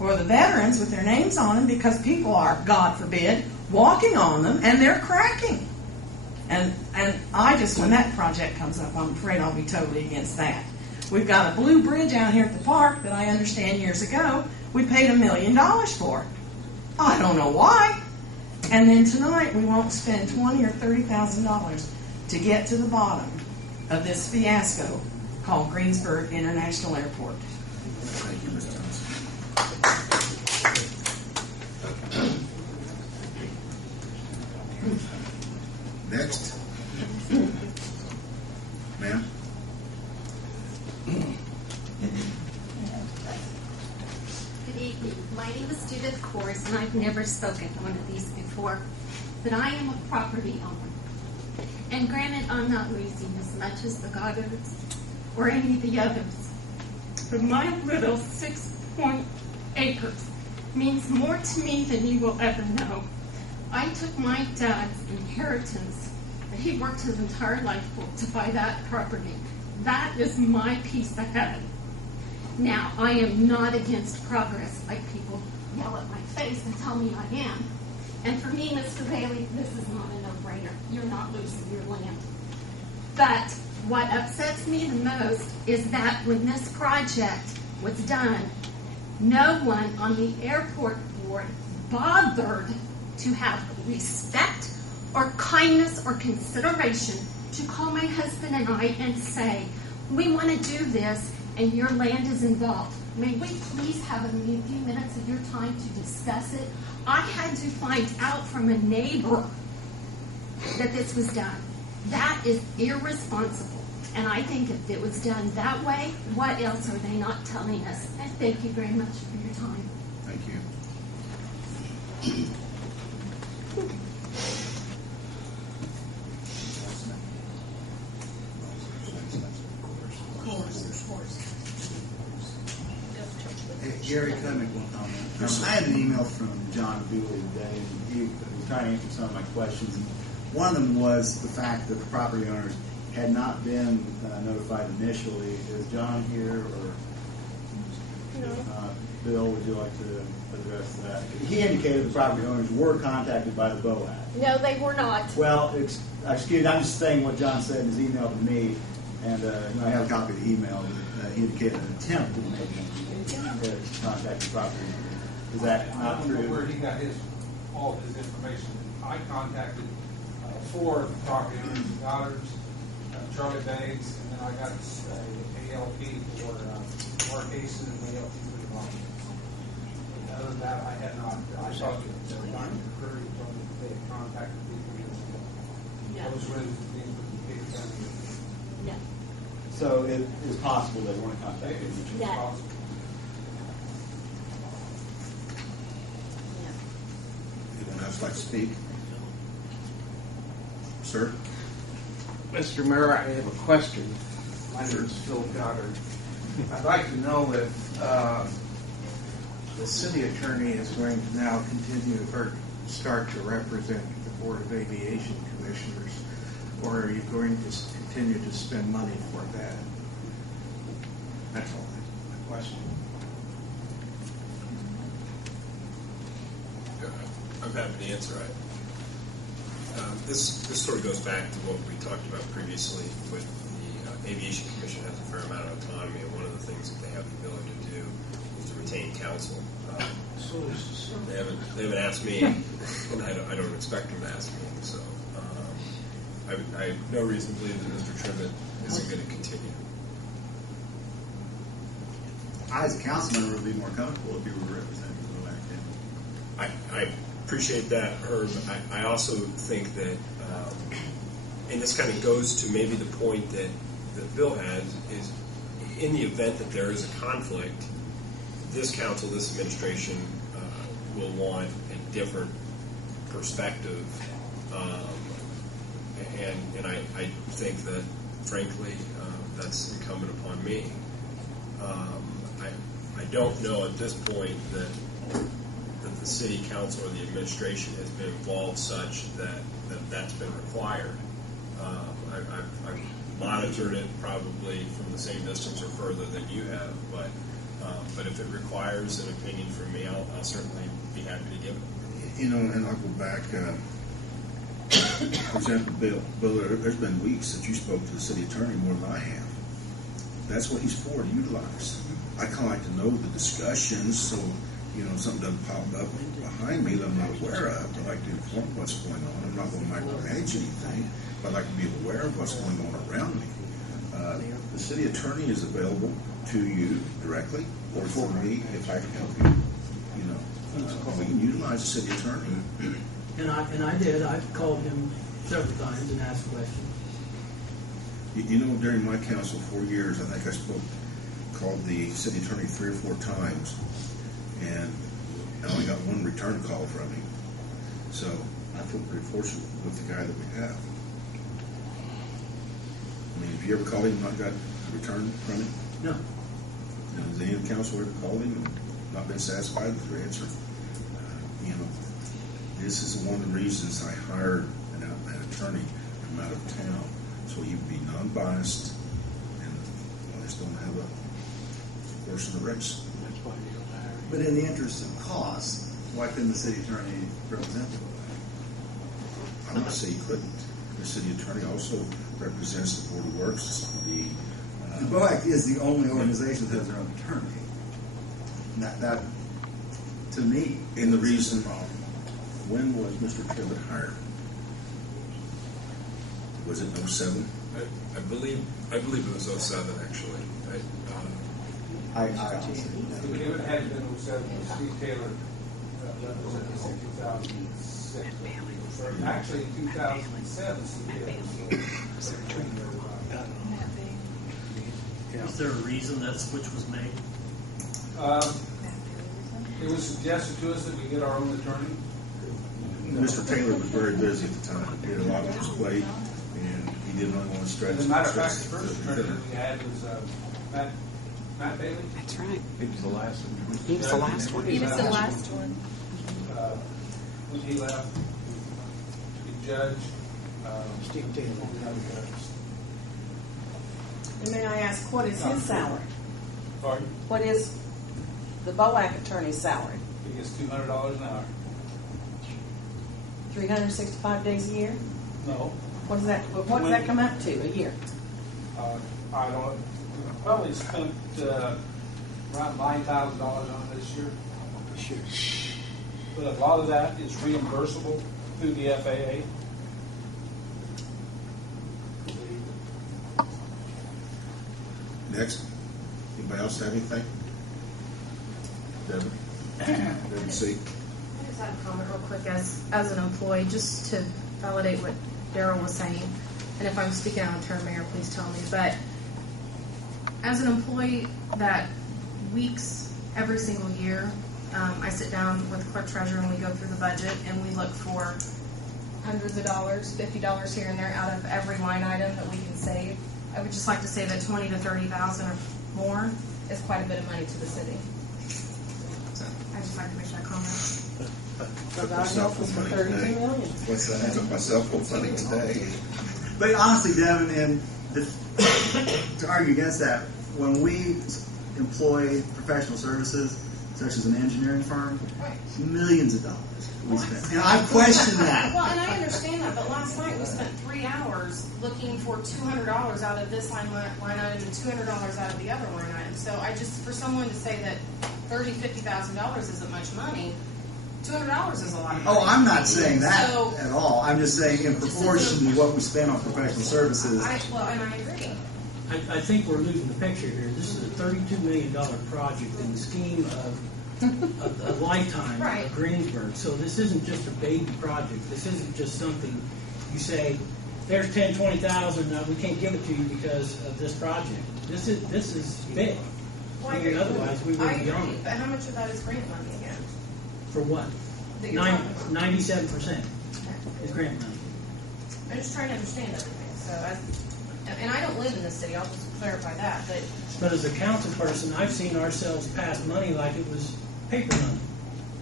or the veterans with their names on them because people are, God forbid, walking on them and they're cracking. And I just, when that project comes up, I'm afraid I'll be totally against that. We've got a blue bridge out here at the park that I understand years ago we paid $1 million for. I don't know why. And then tonight we won't spend $20,000 or $30,000 to get to the bottom of this fiasco called Greensburg International Airport. Thank you, Ms. Johnson. Next. Ma'am. Good evening. My name is Judith Kors, and I've never spoken at one of these before, but I am a property owner. And granted, I'm not losing as much as the Goddards or any of the others, but my little 6 acres means more to me than you will ever know. I took my dad's inheritance that he worked his entire life for to buy that property. That is my piece of heaven. Now, I am not against progress like people yell at my face and tell me I am. And for me, Mr. Bailey, this is not a no-brainer. You're not losing your land. But what upsets me the most is that when this project was done, no one on the airport board bothered to have respect or kindness or consideration to call my husband and I and say, we want to do this and your land is involved. May we please have a few minutes of your time to discuss it? I had to find out from a neighbor that this was done. That is irresponsible. And I think if it was done that way, what else are they not telling us? And thank you very much for your time. Thank you. Hey, Gary, can I make one comment? I had an email from John Dooley today, and he was trying to answer some of my questions. And one of them was the fact that the property owners had not been notified initially. Is John here, or Bill, would you like to address that? He indicated the property owners were contacted by the BOAD. No, they were not. Well, excuse me, I'm just saying what John said in his email to me, and I have a copy of the email. He indicated an attempt to make to contact the property owner. Is that not true? I don't know where he got all of his information. I contacted 4 property owners, Goddards, Charlie Banks, and then I got ALP for Mark Hasten and ALP for the Bond. Other than that, I had not. I talked to Dr. Curry, told me they had contacted people years ago. Yeah. Those were the things with the big family. Yeah. So it is possible they weren't contacted. It's Yeah. possible. Anyone else like to speak? Sir? Mr. Mayor, I have a question. My name is Phil Goddard. I'd like to know if the city attorney is going to now continue or start to represent the Board of Aviation Commissioners, or are you going to continue to spend money for that? That's all my question. I'm happy to answer it. This sort of goes back to what we talked about previously with the Aviation Commission has a fair amount of autonomy, and one of the things that they have the ability to do is to retain counsel. They haven't asked me, and I don't expect them to ask me. So I have no reason to believe that Mr. Tribbett isn't going to continue. I, as a council member, would be more comfortable if you were representing the LAC. I appreciate that, Herb. I also think that, and this kind of goes to maybe the point that Bill had, is in the event that there is a conflict, this council, this administration will want a different perspective. And I think that, frankly, that's incumbent upon me. I don't know at this point that the city council or the administration has been involved such that's been required. I've monitored it probably from the same distance or further than you have, but But if it requires an opinion from me, I'll certainly be happy to give it. You know, and I'll go back. For example, Bill, there's been weeks that you spoke to the city attorney more than I have. That's what he's for, to utilize. I kind of like to know the discussions, so you know, something doesn't pop up behind me that I'm not aware of. I like to inform what's going on. I'm not going to micromanage anything, but I like to be aware of what's going on around me. The city attorney is available to you directly, or for me if I can help you. You know, we can utilize the city attorney. And I did. I called him several times and asked questions. You know, during my council 4 years, I think I called the city attorney 3 or 4 times, and I only got one return call from him. So I feel pretty fortunate with the guy that we have. I mean, have you ever called him and not got a return from him? No. Has any of the council ever called him and not been satisfied with your answer? You know, this is one of the reasons I hired an attorney from out of town, so he would be non-biased and just don't have a horse in the race. But in the interest of cost, why couldn't the city attorney represent the I'm not saying he couldn't. The city attorney also represents the Board of Works, The BOAC is the only organization that has their own attorney. That to me, and the reason, when was Mr. Tibbet hired? Was it 07? I believe it was 07 actually. I honestly don't know. It had been 07. Steve Taylor represented us in 2006. Or actually, in 2007, Steve Taylor was Is there a reason that switch was made? It was suggested to us that we get our own attorney. Mr. Taylor was very busy at the time. He had a lot on his plate, and he didn't really want to stretch. As a matter of fact, the first attorney that we had was Matt Bailey. That's right. He was the last one. He was the last one. He was the last one. When he left, the judge. Steve Taylor. And may I ask, what is his salary? Pardon? What is the BOAC attorney's salary? He gets $200 an hour. 365 days a year? No. What does that come out to a year? I don't. Probably spent around $9,000 on it this year. But a lot of that is reimbursable through the FAA. Next. Anybody else have anything? Devin? Devin C. I just have a comment real quick as an employee, just to validate what Daryl was saying. And if I'm speaking out of turn, Mayor, please tell me. But as an employee that weeks every single year, I sit down with the clerk treasurer and we go through the budget and we look for hundreds of dollars, $50 here and there out of every line item that we can save. I would just like to say that $20,000 to $30,000 or more is quite a bit of money to the city. So I just like to make that comment. Took my cell phone money today. What's that? I took my cell phone money today. But honestly, Devin, and to argue against that, when we employ professional services, such as an engineering firm, millions of dollars we spend. And I question that. Well, and I understand that, but last night we spent 3 hours looking for $200 out of this line item and $200 out of the other line item. So I just, for someone to say that $50,000 isn't much money, $200 is a lot of money. Oh, I'm not saying that So- at all. I'm just saying in proportion to what we spend on professional services. And I agree. I think we're losing the picture here. This is a $32 million project in the scheme of a lifetime Right. of Greensburg. So this isn't just a baby project. This isn't just something you say, there's 10, 20,000, no, we can't give it to you because of this project. This is big. Well, I I mean, agree. otherwise we I wouldn't be on agree. it. But how much of that is grant money again? For what? That you're talking about? 97% is grant money. I'm just trying to understand everything. So, and I don't live in this city. I'll just clarify that. But as a council person, I've seen ourselves pass money like it was paper money.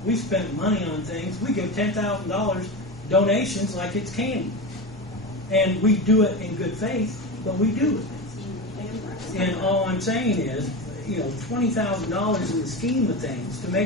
We spent money on things. We give $10,000 donations like it's candy. And we do it in good faith, but we do it. And all I'm saying is, $20,000 in the scheme of things to make